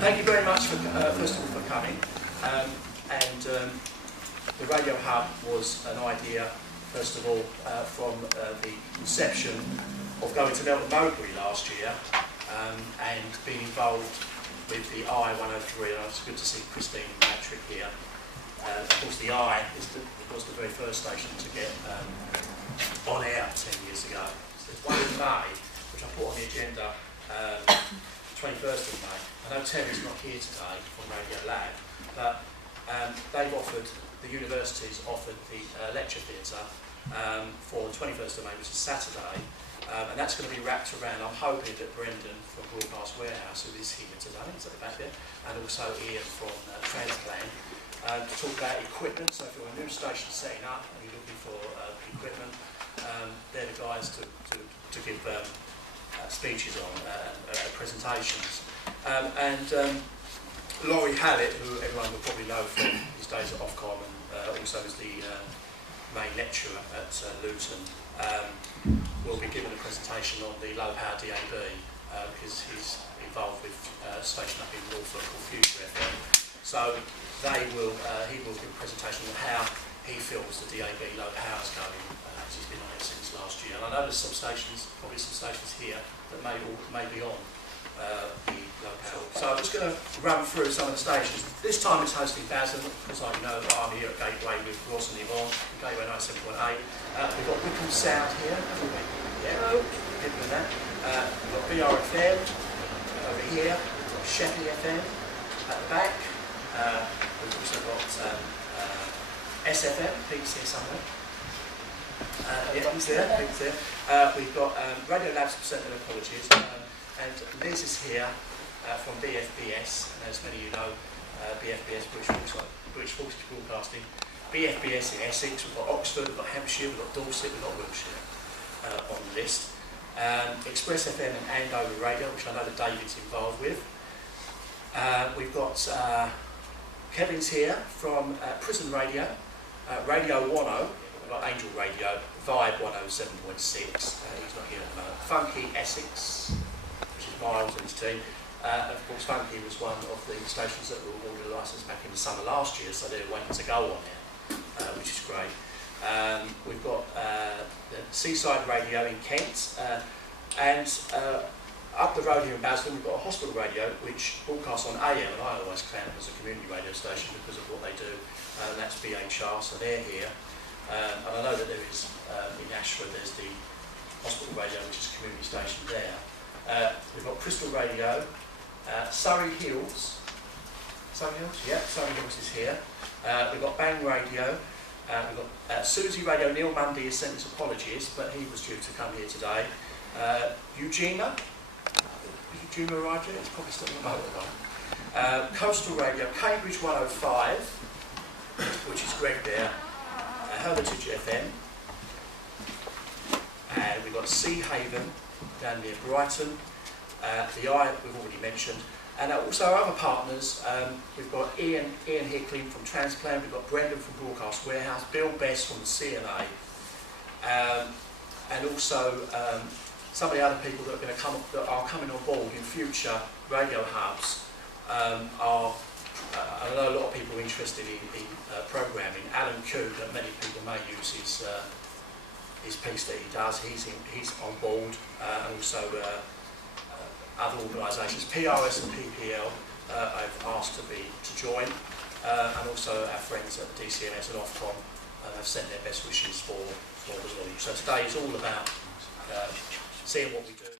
Thank you very much for, first of all, for coming. The Radio Hub was an idea, first of all, from the inception of going to Melton Mowbray last year and being involved with the I-103. And it's good to see Christine and Patrick here. Of course, the I was the very first station to get on air 10 years ago. So there's one in May, which I put on the agenda, 21st of May. I know Terry's not here today from Radio Lab, but they've offered, the university's offered the lecture theatre for the 21st of May, which is Saturday, and that's going to be wrapped around. I'm hoping that Brendan from Broadcast Warehouse, who is here today, is at the back there, and also Ian from Transplan, to talk about equipment. So if you're a new station setting up and you're looking for equipment, they're the guys to give speeches on presentations. Laurie Hallett, who everyone will probably know from his days at Ofcom and also is the main lecturer at Luton, will be giving a presentation on the low power DAB because he's involved with a station up in Norfolk called Future FM. So he will give a presentation on how he feels the DAB low power is going, because he's been on it since last year. And I know there's some stations, probably some stations here, that may be on the low power. So I'm just going to run through some of the stations. This time it's hosting Basildon, because I know that I'm here at Gateway with Ross and Yvonne, Gateway 97.8. We've got Wickham Sound here, haven't we? Yeah, good with that. We've got BRFM over here, we've got Shepley FM at the back. We've also got SFM, Pete's here somewhere. Yeah, he's there. We've got Radio Labs presenting apologies, and Liz is here from BFBS, and as many of you know, BFBS, British Forces Broadcasting. BFBS in Essex, we've got Oxford, we've got Hampshire, we've got Dorset, we've got Wiltshire on the list. Express FM and Andover Radio, which I know that David's involved with. We've got Kevin's here from Prison Radio, Radio 10, we've got Angel Radio, Vibe 107.6, he's not here at the moment. Funky Essex, which is Miles and his team. Of course, Funky was one of the stations that were awarded a licence back in the summer last year, so they're waiting to go on there, which is great. We've got the Seaside Radio in Kent, and up the road here in Basildon we've got a hospital radio which broadcasts on AM, and I always claim it as a community radio station because of what they do, and that's BHR, so they're here. And I know that there is, in Ashford, there's the hospital radio, which is a community station there. We've got Crystal Radio, Surrey Hills, yeah, Surrey Hills is here. We've got Bang Radio, we've got Susie Radio. Neil Mundy has sent his apologies, but he was due to come here today. Eugenia arrived yet? It's probably still on the motorway. Coastal Radio, Cambridge 105, which is Greg there. Hermitage FM, and we've got Sea Haven down near Brighton. The I we've already mentioned, and also our other partners. We've got Ian Hickling from Transplan, we've got Brendan from Broadcast Warehouse, Bill Best from the CNA, and also some of the other people that are coming on board in future radio hubs I know a lot of people are interested in programming. Alan Coote, that many people may use his piece that he does. He's on board, and also other organisations, PRS and PPL. I've asked to join, and also our friends at the DCMS and Ofcom have sent their best wishes for the launch. So today is all about seeing what we do.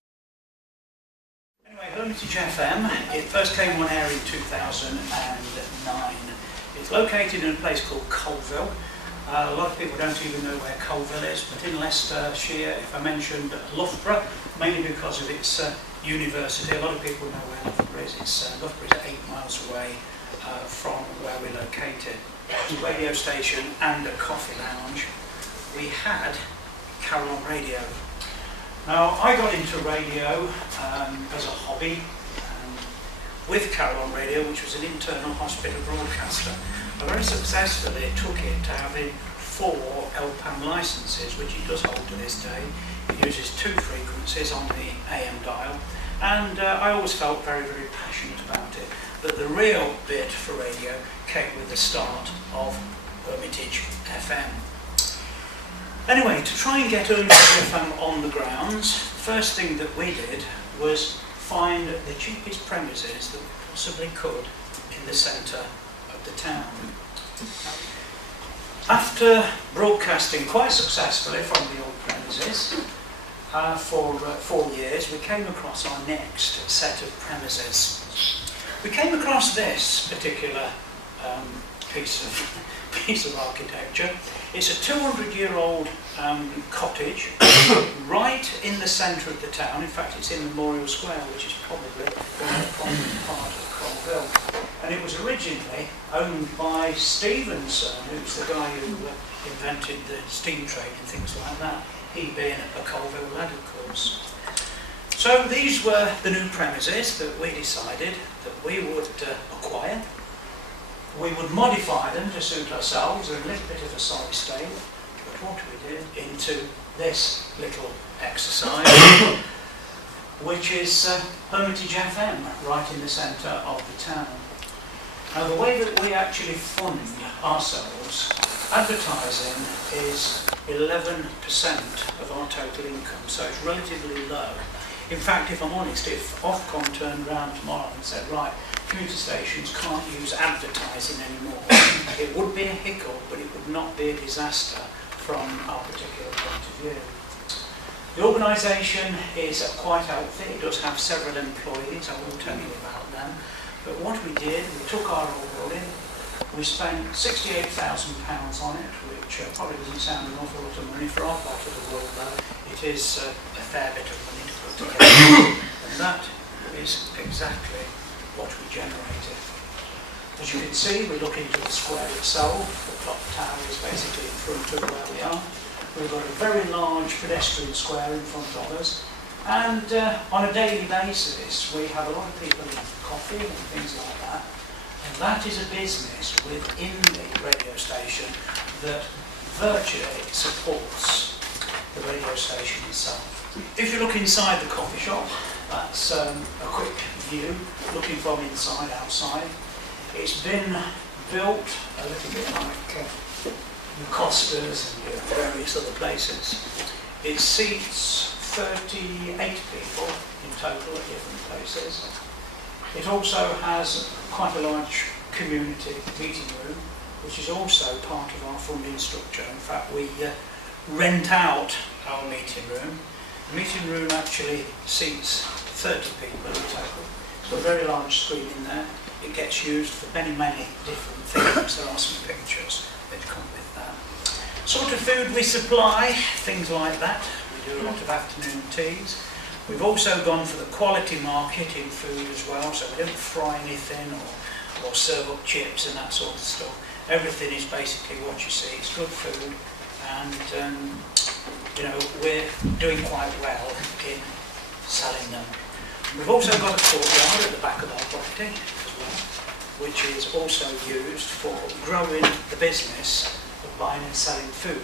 Anyway, Hermitage FM, it first came on air in 2009. It's located in a place called Colville. A lot of people don't even know where Colville is, but in Leicestershire, if I mentioned Loughborough, mainly because of its university, a lot of people know where Loughborough is. Loughborough is 8 miles away, from where we're located. A radio station and a coffee lounge. We had Carol on Radio. Now, I got into radio as a hobby with Carol on Radio, which was an internal hospital broadcaster. I very successfully took it to having 4 LPAM licenses, which it does hold to this day. It uses 2 frequencies on the AM dial, and I always felt very, very passionate about it. But the real bit for radio came with the start of Hermitage FM. Anyway, to try and get Hermitage FM on the grounds, the first thing that we did was find the cheapest premises that we possibly could in the centre of the town. After broadcasting quite successfully from the old premises for 4 years, we came across our next set of premises. We came across this particular piece of architecture. It's a 200-year-old cottage right in the centre of the town. In fact, it's in Memorial Square, which is probably the most prominent part of Colville. And it was originally owned by Stevenson, who's the guy who invented the steam trade and things like that, he being a Colville lad, of course. So these were the new premises that we decided that we would acquire. We would modify them to suit ourselves, a little bit of a sorry state, but what we did into this little exercise, which is Hermitage FM, right in the centre of the town. Now, the way that we actually fund ourselves, advertising is 11% of our total income, so it's relatively low. In fact, if I'm honest, if Ofcom turned around tomorrow and said, right, commuter stations can't use advertising anymore, it would be a hiccup, but it would not be a disaster from our particular point of view. The organisation is quite healthy. It does have several employees. I will tell you about them. But what we did, we took our old building, we spent £68,000 on it, which probably doesn't sound an awful lot of money for our part of the world, though. It is a fair bit of money to put together. And that is exactly what we generated. As you can see, we look into the square itself. The clock tower is basically in front of where we are. We've got a very large pedestrian square in front of us. And on a daily basis, we have a lot of people in coffee and things like that. And that is a business within the radio station that virtually supports the radio station itself. If you look inside the coffee shop, that's a quick view, looking from inside, outside. It's been built a little bit like the Costas and various other places. It seats 38 people in total at different places. It also has quite a large community meeting room, which is also part of our funding structure. In fact, we rent out our meeting room. The meeting room actually seats 30 people in total. It's got a very large screen in there. It gets used for many, many different things. There are some pictures that come with that. Sort of food we supply, things like that. We do a lot of afternoon teas. We've also gone for the quality market in food as well, so we don't fry anything or serve up chips and that sort of stuff. Everything is basically what you see. It's good food, and you know, we're doing quite well in selling them. We've also got a courtyard at the back of our property as well, which is also used for growing the business of buying and selling food.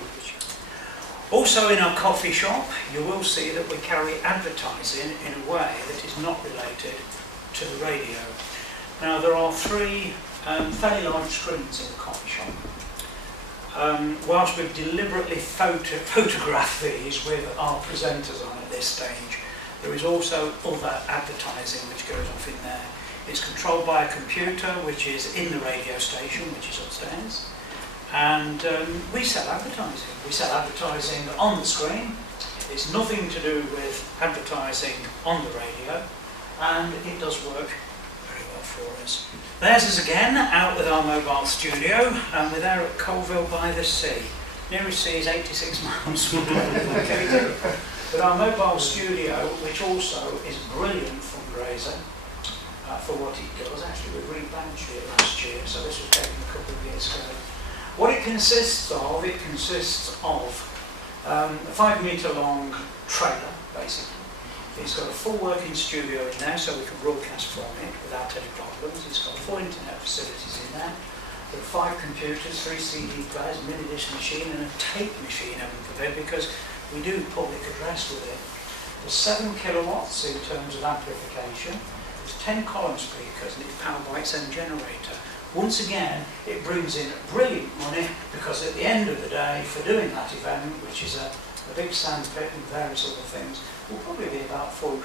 Also in our coffee shop, you will see that we carry advertising in a way that is not related to the radio. Now, there are 3 fairly large screens in the coffee shop. Whilst we've deliberately photographed these with our presenters on at this stage, there is also other advertising which goes off in there. It's controlled by a computer which is in the radio station, which is upstairs. And we sell advertising. We sell advertising on the screen. It's nothing to do with advertising on the radio, and it does work very well for us. There's us again, out with our mobile studio, and we're there at Colville by the sea. Nearest sea is 86 miles from where we're located. But our mobile studio, which also is a brilliant fundraiser, for what it does. Actually, we rebadged it last year, so this was taken a couple of years ago. What it consists of a 5 metre long trailer, basically. It's got a full working studio in there, so we can broadcast from it without any problems. It's got 4 internet facilities in there. There are 5 computers, 3 CD players, a mini disc machine and a tape machine over there, because we do public address with it. There's 7 kilowatts in terms of amplification. There's 10 column speakers and it's powered by its own generator. Once again, it brings in brilliant money, because at the end of the day, for doing that event, which is a big sandpit and various other things, we'll probably be about £400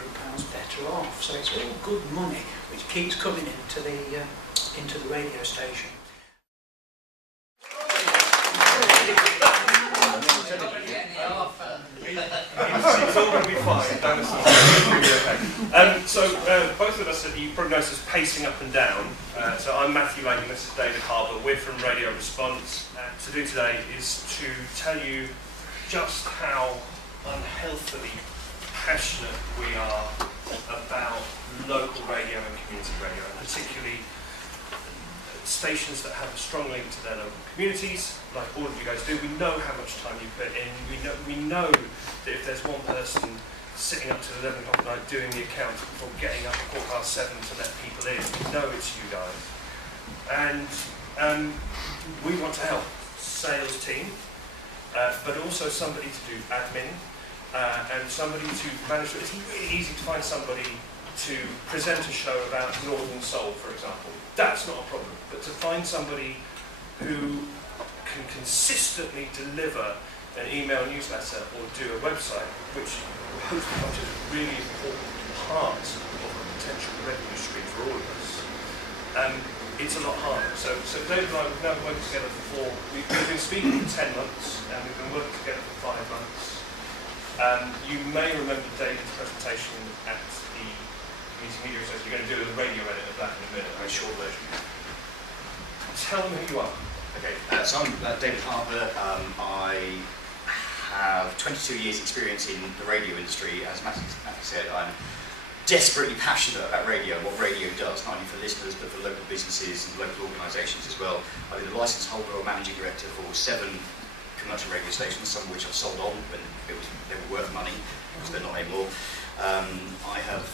better off. So it's all good money, which keeps coming into the radio station. It's all going to be fine. So both of us, you probably noticed us pacing up and down. So I'm Matthew Lane, this is David Harbour. We're from Radio Response. To do today is to tell you just how unhealthily passionate we are about local radio and community radio, and particularly stations that have a strong link to their local communities, like all of you guys do. We know how much time you put in. We know that if there's one person sitting up till 11 o'clock at night doing the accounts before getting up at 7:15 to let people in, we know it's you guys. And we want to help. Sales team, but also somebody to do admin, and somebody to manage. It's really easy to find somebody to present a show about Northern Soul, for example. That's not a problem. But to find somebody who can consistently deliver an email newsletter or do a website, which post much is a really important part of a potential revenue stream for all of us. It's a lot harder. So David and I, we've now worked together for we've been speaking for 10 months, and we've been working together for 5 months. You may remember David's presentation at the Community Media Association. You're going to do a radio edit of that in a minute, a short version. Tell them who you are. Okay, so I'm David Harbour. I have 22 years experience in the radio industry. As Matthew said, I'm desperately passionate about radio and what radio does, not only for listeners but for local businesses and local organisations as well. I've been a licence holder or managing director for 7 commercial radio stations, some of which I've sold on when they were worth money, because they're not anymore. I have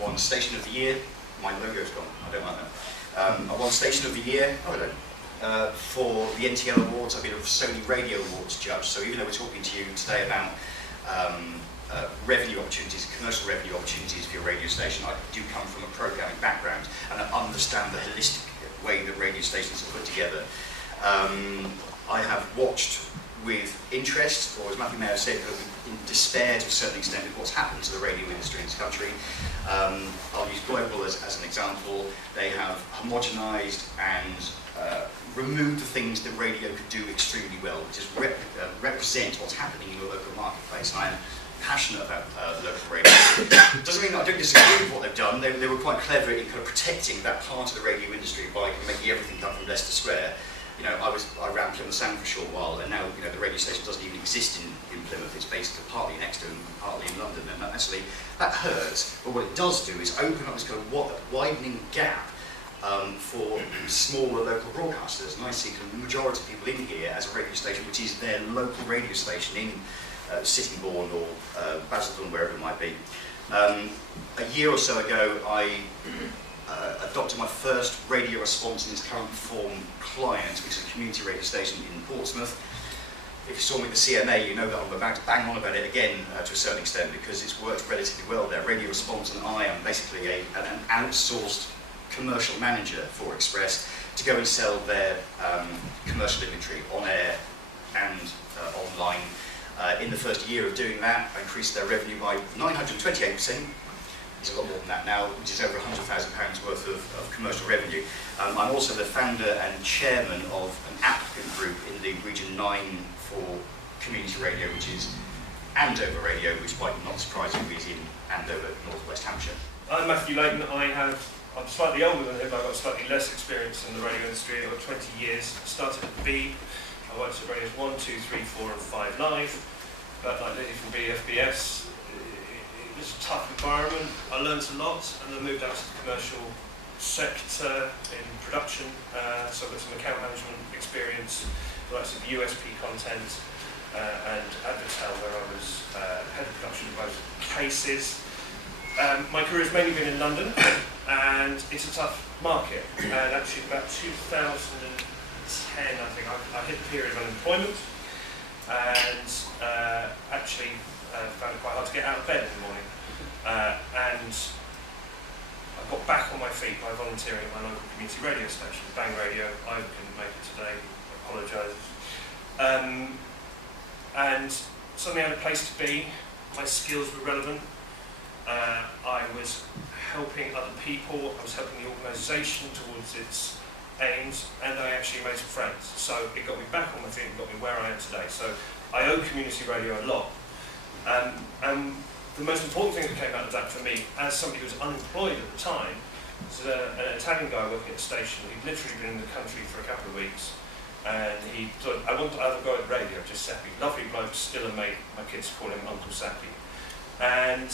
won Station of the Year. My logo's gone, I don't like that. I won Station of the Year for the NTL Awards. I've been a Sony Radio Awards judge, so even though we're talking to you today about revenue opportunities, commercial revenue opportunities for your radio station, I do come from a programming background and I understand the holistic way that radio stations are put together. I have watched with interest, or as Matthew may have said, in despair to a certain extent with what's happened to the radio industry in this country. I'll use Global as an example. They have homogenised and removed the things that radio could do extremely well, which is represent what's happening in your local marketplace. And I am passionate about local radio. Doesn't mean I don't disagree with what they've done. They were quite clever in kind of protecting that part of the radio industry by making everything come from Leicester Square. You know, I ran Plymouth Sound for a short while, and now the radio station doesn't even exist in Plymouth. It's based partly next to and partly in London, and actually that hurts. But what it does do is open up this kind of widening gap for smaller local broadcasters. And I see the majority of people in here as a radio station, which is their local radio station in Sittingbourne or Basildon, wherever it might be. A year or so ago, I adopted my first Radio Response in its current form client, which is a community radio station in Portsmouth. If you saw me at the CMA, you know that I'm about to bang on about it again to a certain extent, because it's worked relatively well there. Radio Response and I am basically an outsourced commercial manager for Express to go and sell their commercial inventory on air and online. In the first year of doing that, I increased their revenue by 928%. It's a lot more than that now, which is over £100,000 worth of commercial revenue. I'm also the founder and chairman of an applicant group in the Region 9 for community radio, which is Andover Radio, which might not surprisingly is in Andover, North West Hampshire. I'm Matthew Layton. I'm slightly older than him, but I've got slightly less experience in the radio industry. I've got 20 years. I started at Beeb. I worked at radios 1, 2, 3, 4 and 5 Live. But like Lily from BFBS, It was a tough environment. I learned a lot, and then moved out to the commercial sector in production. So I've got some account management experience, lots of USP content, and Advertel, where I was head of production in both cases. My career has mainly been in London, and it's a tough market. And actually, about 2010, I think, I hit a period of unemployment, and actually found it quite hard to get out of bed in the morning. And I got back on my feet by volunteering at my local community radio station, Bang Radio. I couldn't make it today, I apologise. And suddenly I had a place to be, my skills were relevant. I was helping other people, I was helping the organisation towards its aims, and I actually made some friends. So it got me back on my feet and got me where I am today. So I owe community radio a lot. And the most important thing that came out of that for me, as somebody who was unemployed at the time, was an Italian guy working at the station. He'd literally been in the country for a couple of weeks, and he thought, I want to have a go at radio, just Sappy. Lovely bloke, still a mate. My kids call him Uncle Sappy. And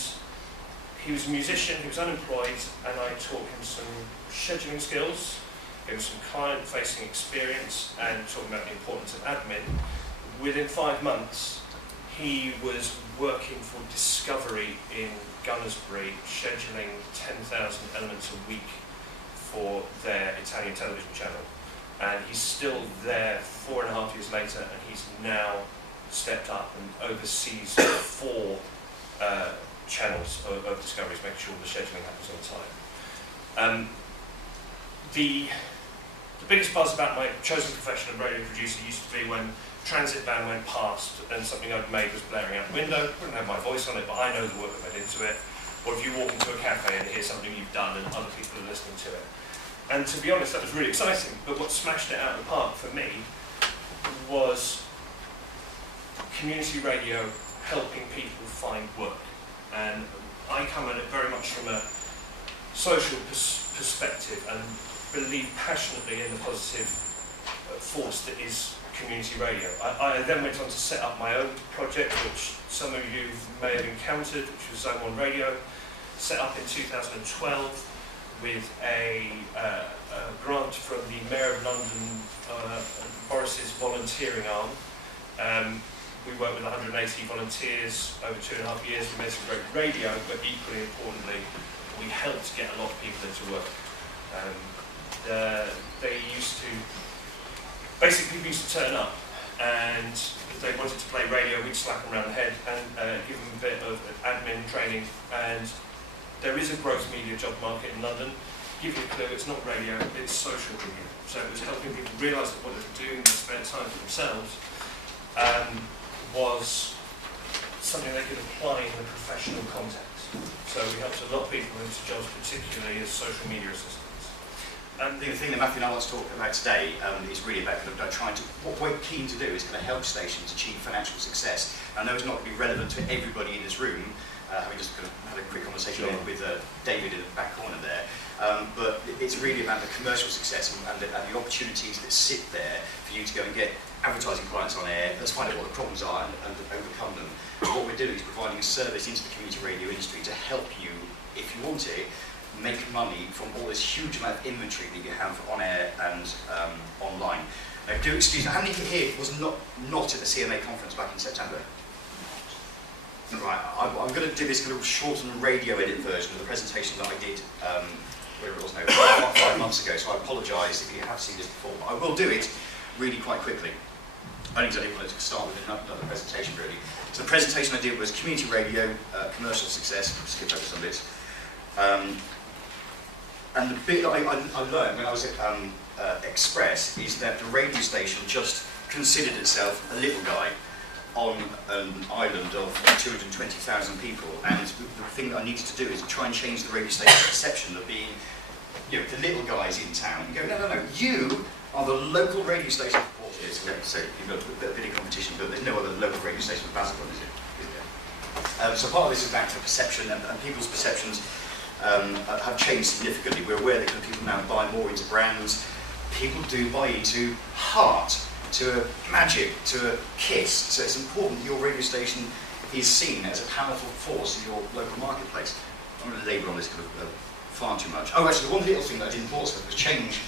he was a musician, he was unemployed, and I taught him some scheduling skills, gave him some client-facing experience, and talking about the importance of admin. Within 5 months, he was working for Discovery in Gunnersbury, scheduling 10,000 elements a week for their Italian television channel. And he's still there 4.5 years later, and he's now stepped up and oversees 4 channels of Discoveries, making sure the scheduling happens on time. The biggest buzz about my chosen profession of radio producer used to be when transit van went past and something I'd made was blaring out the window. Wouldn't have my voice on it, but I know the work that went into it. Or if you walk into a cafe and hear something you've done and other people are listening to it. And to be honest, that was really exciting. But what smashed it out of the park for me was community radio helping people find work. And I come at it very much from a social perspective and believe passionately in the positive force that is community radio. I then went on to set up my own project, which some of you may have encountered, which was Zone 1 Radio, set up in 2012 with a grant from the Mayor of London, Boris's volunteering arm. We worked with 180 volunteers over 2.5 years. We made some great radio, but equally importantly, we helped get a lot of people into work. They used to, basically people used to turn up, and if they wanted to play radio, we'd slap them around the head and give them a bit of admin training. And there is a growth media job market in London. Give you a clue, it's not radio, it's social media. So it was helping people realise that what they were doing in their spare time for themselves was something they could apply in a professional context. So we helped a lot of people into jobs, particularly as social media assistants. And the thing that Matthew and I want to talk about today is really about kind of trying to, what we're keen to do is kind of help stations achieve financial success. I know it's not going to be relevant to everybody in this room, having just kind of had a quick conversation with David in the back corner there, but it's really about the commercial success and the opportunities that sit there for you to go and get advertising clients on air. Let's find out what the problems are and overcome them. What we're doing is providing a service into the community radio industry to help you, if you want it, make money from all this huge amount of inventory that you have on air and online. Now, excuse me, how many here was not at the CMA conference back in September? Right, I'm going to do this kind of shortened radio edit version of the presentation that I did, whatever it was now, 5 months ago, so I apologise if you have seen this before, but I will do it really quite quickly. Only because I didn't want to start with another presentation really. So the presentation I did was community radio, commercial success, skip over some bits. And the bit that I learned when I was at Express is that the radio station just considered itself a little guy on an island of 220,000 people, and the thing that I needed to do is try and change the radio station's perception of being, you know, the little guys in town. You go, no, you are the local radio station. So you've got a bit of competition, but there's no other local radio station in Basildon, is it? So part of this is back to perception, and people's perceptions have changed significantly. We're aware that people now buy more into brands. People do buy into heart, to a magic, to a kiss. So it's important that your radio station is seen as a powerful force in your local marketplace. I'm going to labour on this kind of far too much. Oh, actually, the one little thing that I did in Portsmouth was change,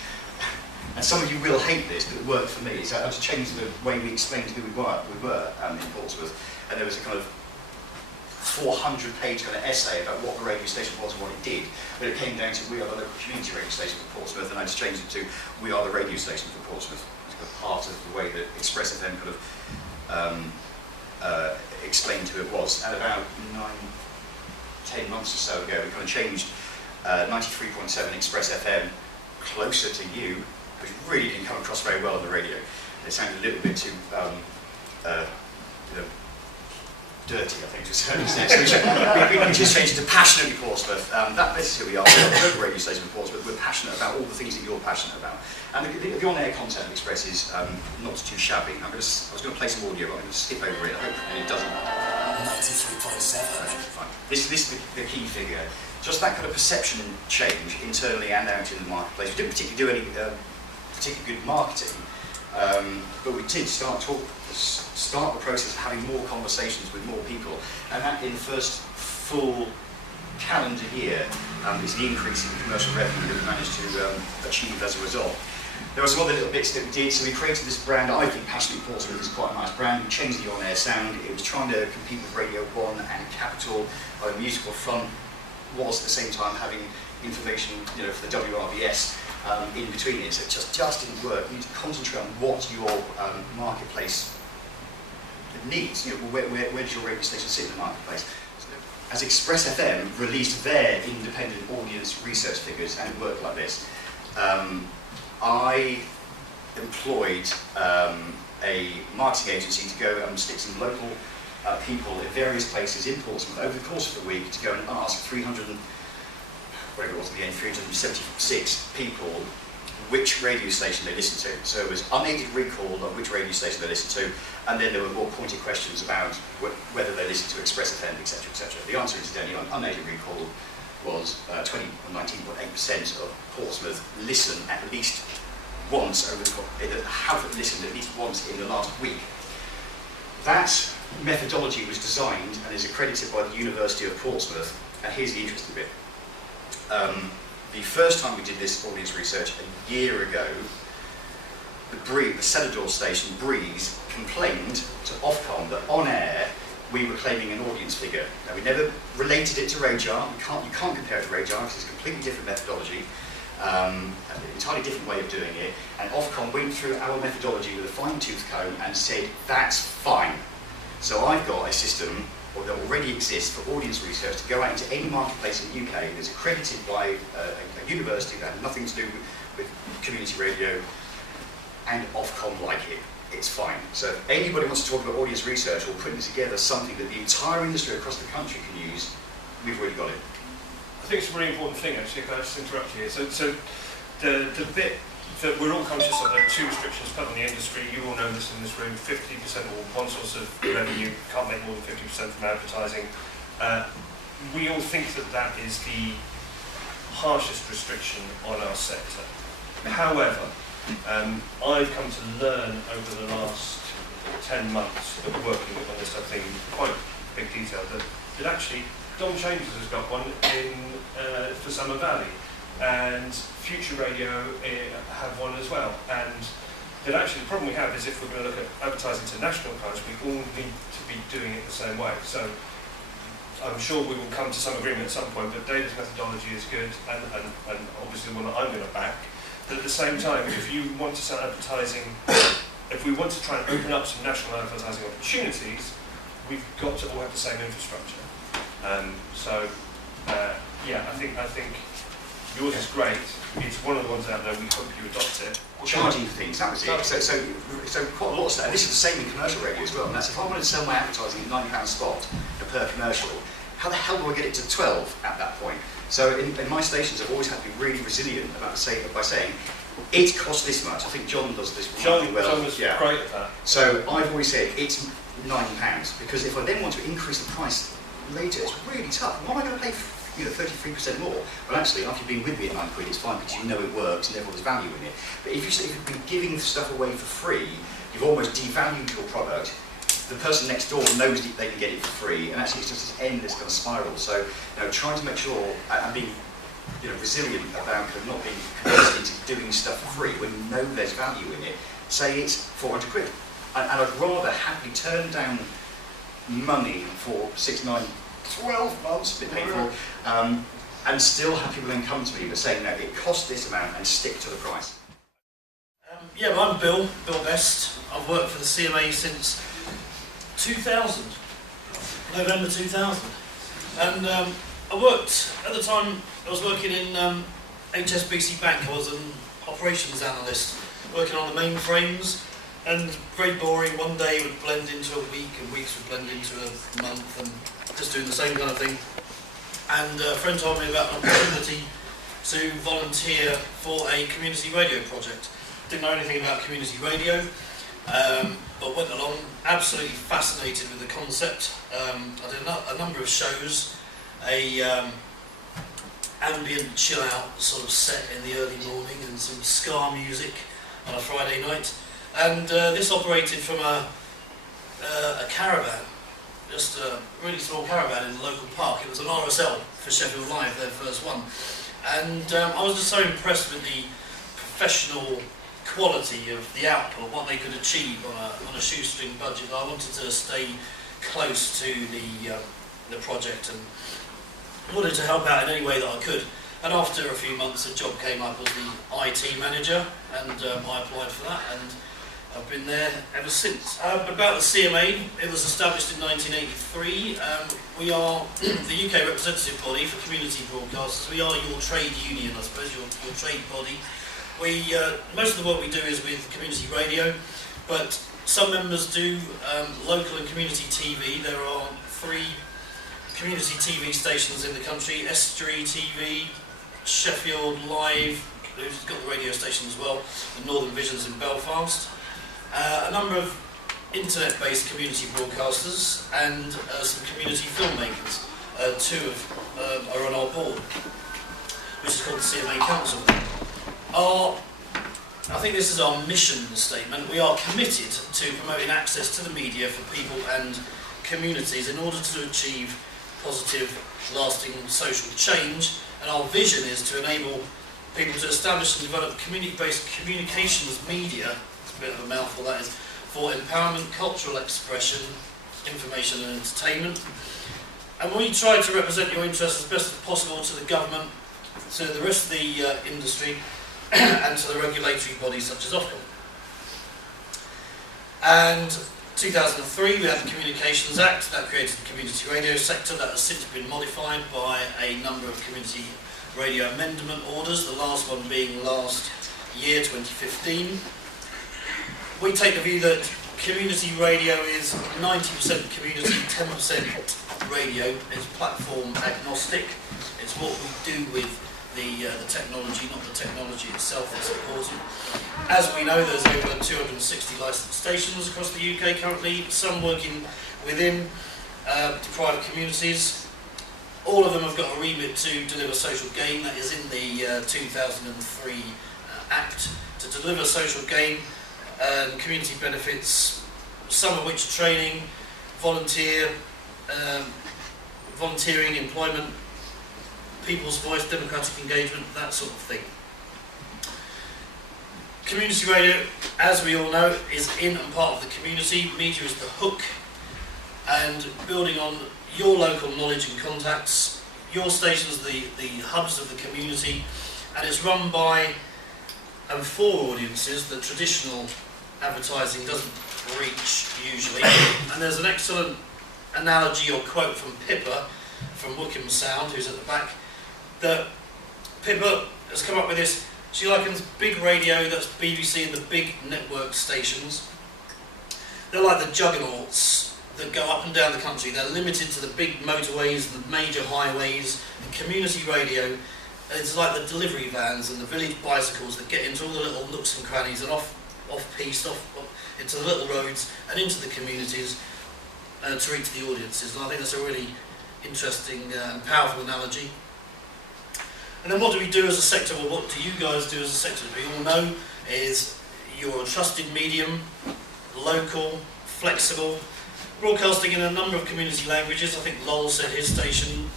and some of you will hate this, but it worked for me, is I had to change the way we explained who we were in Portsmouth, and there was a kind of 400-page kind of essay about what the radio station was and what it did, but it came down to we are the local community radio station for Portsmouth, and I just changed it to we are the radio station for Portsmouth. It's kind of part of the way that Express FM kind of explained who it was. And about 9-10 months or so ago, we kind of changed 93.7 Express FM closer to you, which really didn't come across very well on the radio. It sounded a little bit too dirty, I think, to a certain extent. So we just changed it to passionately Portsmouth. This is who we are. We're a local radio station in Portsmouth. We're passionate about all the things that you're passionate about. And the on-air content of Express is not too shabby. I was going to play some audio, but I'm going to skip over it. I hope it doesn't. 93.7. Fine. This is the key figure. Just that kind of perception change internally and out in the marketplace. We didn't particularly do any particularly good marketing, but we did start the process of having more conversations with more people, and that in the first full calendar year is the increase in commercial revenue that we managed to achieve as a result. There were some other little bits that we did, so we created this brand. I think Passionate Portsmouth is quite a nice brand. We changed the on-air sound. It was trying to compete with Radio 1 and Capital on a musical front, whilst at the same time having information, for the WRBS in between it. So it just didn't work. You need to concentrate on what your marketplace needs. Where does your radio station sit in the marketplace? So, as Express FM released their independent audience research figures, and it worked like this. I employed a marketing agency to go and stick some local people in various places in Portsmouth over the course of the week to go and ask 376 people which radio station they listened to. So it was unaided recall of which radio station they listened to, and then there were more pointed questions about whether they listened to Express FM, etc., etc. The answer, incidentally, on unaided recall was 19.8% of Portsmouth listen at least once have listened at least once in the last week. That methodology was designed and is accredited by the University of Portsmouth, and here's the interesting bit. The first time we did this audience research a year ago, the Basildon station, Breeze, complained to Ofcom that on air we were claiming an audience figure. Now, we never related it to radar. You can't compare it to radar because it's a completely different methodology, an entirely different way of doing it. And Ofcom went through our methodology with a fine-tooth comb and said, that's fine. So I've got a system that already exists for audience research to go out into any marketplace in the UK that is accredited by a university that had nothing to do with community radio, and Ofcom like it. It's fine. So if anybody wants to talk about audience research or putting together something that the entire industry across the country can use, we've already got it. I think it's a really important thing, actually, if I just interrupt you here. So the bit that we're all conscious of, there are two restrictions put on the industry. You all know this in this room: 50% or one source of revenue, can't make more than 50% from advertising. We all think that is the harshest restriction on our sector. However, I've come to learn over the last 10 months of working on this stuff in quite big detail that actually Dom Chambers has got one for Summer Valley, and Future Radio have one as well. And that actually the problem we have is if we're going to look at advertising to national clients, we all need to be doing it the same way. So I'm sure we will come to some agreement at some point, but David's methodology is good, and obviously the one that I'm going to back. But at the same time, if you want to start advertising, if we want to try and open up some national advertising opportunities, we've got to all have the same infrastructure. Yeah, I think yours is great. It's one of the ones out there. We hope you adopt it. Charging for things, that was it. So quite a lot of stuff. And this is the same in commercial radio as well. And that's if I wanted to sell my advertising at £9 spot per commercial, how the hell do I get it to 12 at that point? So in my stations, I've always had to be really resilient by saying, it costs this much. I think John does this really well. John was great at that. So I've always said, it's £9, because if I then want to increase the price later, it's really tough. Why am I going to pay 33% more? Well, actually, after you've been with me at £9, it's fine because you know it works and therefore there's value in it. But if you've been giving stuff away for free, you've almost devalued your product. the person next door knows that they can get it for free, and actually it's just this endless kind of spiral. So, you know, trying to make sure and being, you know, resilient about kind of not being convinced into doing stuff for free when you know there's value in it. Say it's 400 quid, and I'd rather happily turn down money for 6, 9, 12 months, a bit painful, and still have people then come to me but saying, no, it costs this amount and stick to the price. Yeah, well, I'm Bill Best. I've worked for the CMA since 2000, November 2000. And I worked, at the time, I was working in HSBC Bank. I was an operations analyst, working on the mainframes, and very boring. One day would blend into a week, and weeks would blend into a month, and just doing the same kind of thing. And a friend told me about an opportunity to volunteer for a community radio project. Didn't know anything about community radio, but went along, absolutely fascinated with the concept. I did a number of shows, ambient chill out sort of set in the early morning and some ska music on a Friday night. And this operated from a caravan, just a really small caravan in the local park. It was an RSL for Sheffield Live, their first one. And I was just so impressed with the professional quality of the output, what they could achieve on a shoestring budget. I wanted to stay close to the project and wanted to help out in any way that I could. And after a few months, a job came up as the IT manager, and I applied for that, and I've been there ever since. About the CMA, it was established in 1983. We are the UK representative body for community broadcasters. We are your trade union, I suppose, your trade body. Most of the work we do is with community radio, but some members do local and community TV. There are 3 community TV stations in the country: Estuary TV, Sheffield Live, who's got the radio station as well, and Northern Visions in Belfast. A number of internet-based community broadcasters and some community filmmakers. 2 are on our board, which is called the CMA Council. I think this is our mission statement. We are committed to promoting access to the media for people and communities in order to achieve positive, lasting social change. And our vision is to enable people to establish and develop community-based communications media, it's a bit of a mouthful that is, for empowerment, cultural expression, information and entertainment. And we try to represent your interests as best as possible to the government, to the rest of the industry, and to the regulatory bodies such as Ofcom. And 2003 we had the Communications Act that created the community radio sector. That has since been modified by a number of community radio amendment orders, the last one being last year, 2015. We take the view that community radio is 90% community, 10% radio. It's platform agnostic. It's what we do with the technology, not the technology itself that's important. As we know, there's over 260 licensed stations across the UK currently, some working within private communities. All of them have got a remit to deliver social gain. That is in the 2003 Act, to deliver social gain and community benefits, some of which are training, volunteering, employment, people's voice, democratic engagement, that sort of thing. Community radio, as we all know, is in and part of the community. Media is the hook, and building on your local knowledge and contacts, your stations, the hubs of the community, and it's run by and for audiences that traditional advertising doesn't reach usually. And there's an excellent analogy or quote from Pippa from Wickham Sound, who's at the back, that Pippa has come up with this. She likens big radio, that's BBC and the big network stations. They're like the juggernauts that go up and down the country. They're limited to the big motorways, the major highways. And community radio is like the delivery vans and the village bicycles that get into all the little nooks and crannies and off-piste, into the little roads and into the communities to reach the audiences. And I think that's a really interesting and powerful analogy. And then what do we do as a sector? Well, what do you guys do as a sector? As we all know, is you're a trusted medium, local, flexible, Broadcasting in a number of community languages. I think Lowell said his station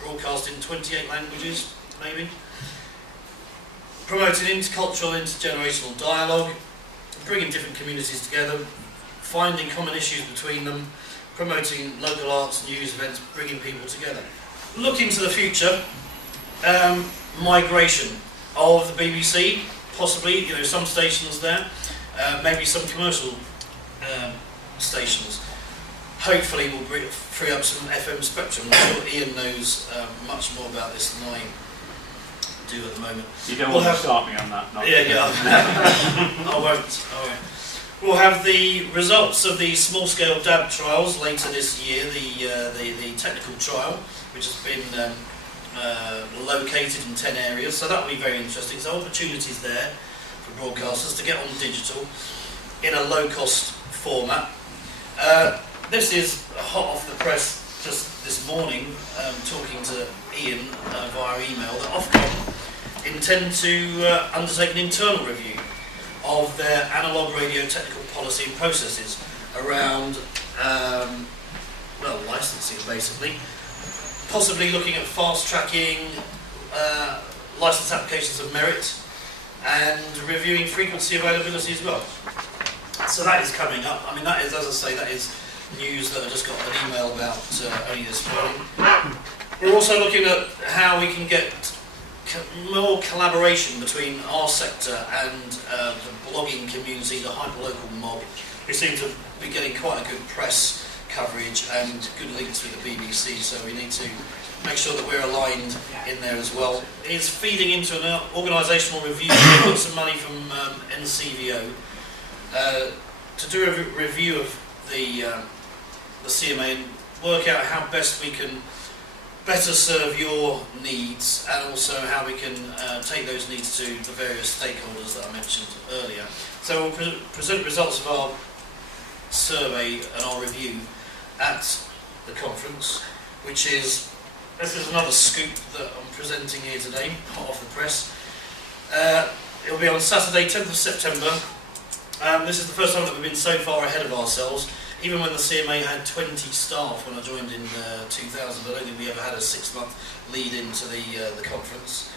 broadcast in 28 languages, maybe. Promoting intercultural, intergenerational dialogue, bringing different communities together, finding common issues between them, promoting local arts, news, events, bringing people together. Looking to the future, migration of the BBC, possibly, some stations there, maybe some commercial stations. Hopefully we'll free up some FM spectrum. I'm sure Ian knows much more about this than I do at the moment. You don't want to start me on that, not Yeah. I won't. We'll have the results of the small-scale DAB trials later this year, the technical trial, which has been located in 10 areas, so that will be very interesting. So opportunities there for broadcasters to get on digital in a low-cost format. This is hot off the press just this morning, talking to Ian via email, that Ofcom intend to undertake an internal review of their analogue radio technical policy and processes around licensing, basically. Possibly looking at fast-tracking license applications of merit and reviewing frequency availability as well. So that is coming up. I mean, that is, as I say, that is news that I just got an email about only this morning. We're also looking at how we can get more collaboration between our sector and the blogging community, the hyperlocal mob, who seem to be getting quite a good press coverage and good links with the BBC, so we need to make sure that we're aligned in there as well. It's feeding into an organisational review. We got some money from NCVO to do a review of the CMA and work out how best we can better serve your needs, and also how we can take those needs to the various stakeholders that I mentioned earlier. So we'll present results of our survey and our review at the conference, which is, this is another scoop that I'm presenting here today, hot off the press. It'll be on Saturday, 10th of September. This is the first time that we've been so far ahead of ourselves. Even when the CMA had 20 staff when I joined in 2000, I don't think we ever had a 6-month lead into the conference.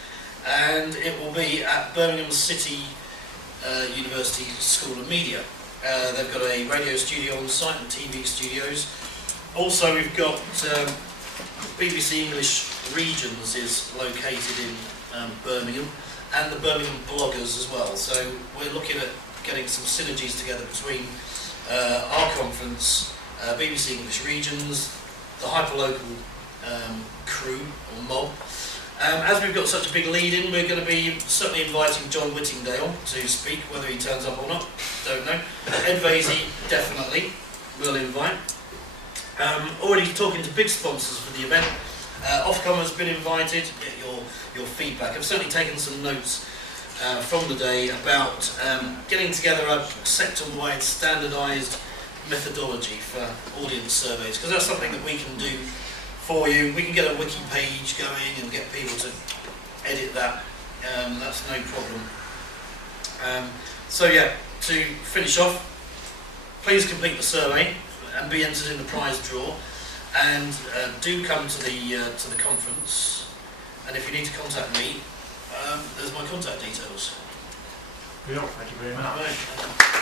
And it will be at Birmingham City University School of Media. They've got a radio studio on site and TV studios. Also, we've got BBC English Regions is located in Birmingham, and the Birmingham bloggers as well. So we're looking at getting some synergies together between our conference, BBC English Regions, the hyperlocal crew or mob. As we've got such a big lead in, we're going to be certainly inviting John Whittingdale to speak, whether he turns up or not, don't know. Ed Vasey, definitely, we'll invite. Already talking to big sponsors for the event. Ofcom has been invited. Get your feedback. I've certainly taken some notes from the day about getting together a sector-wide standardised methodology for audience surveys, because that's something that we can do for you. We can get a wiki page going and get people to edit that. That's no problem. So yeah, to finish off, please complete the survey and be entered in the prize draw, and do come to the conference. And if you need to contact me, there's my contact details. Thank you very much. Right.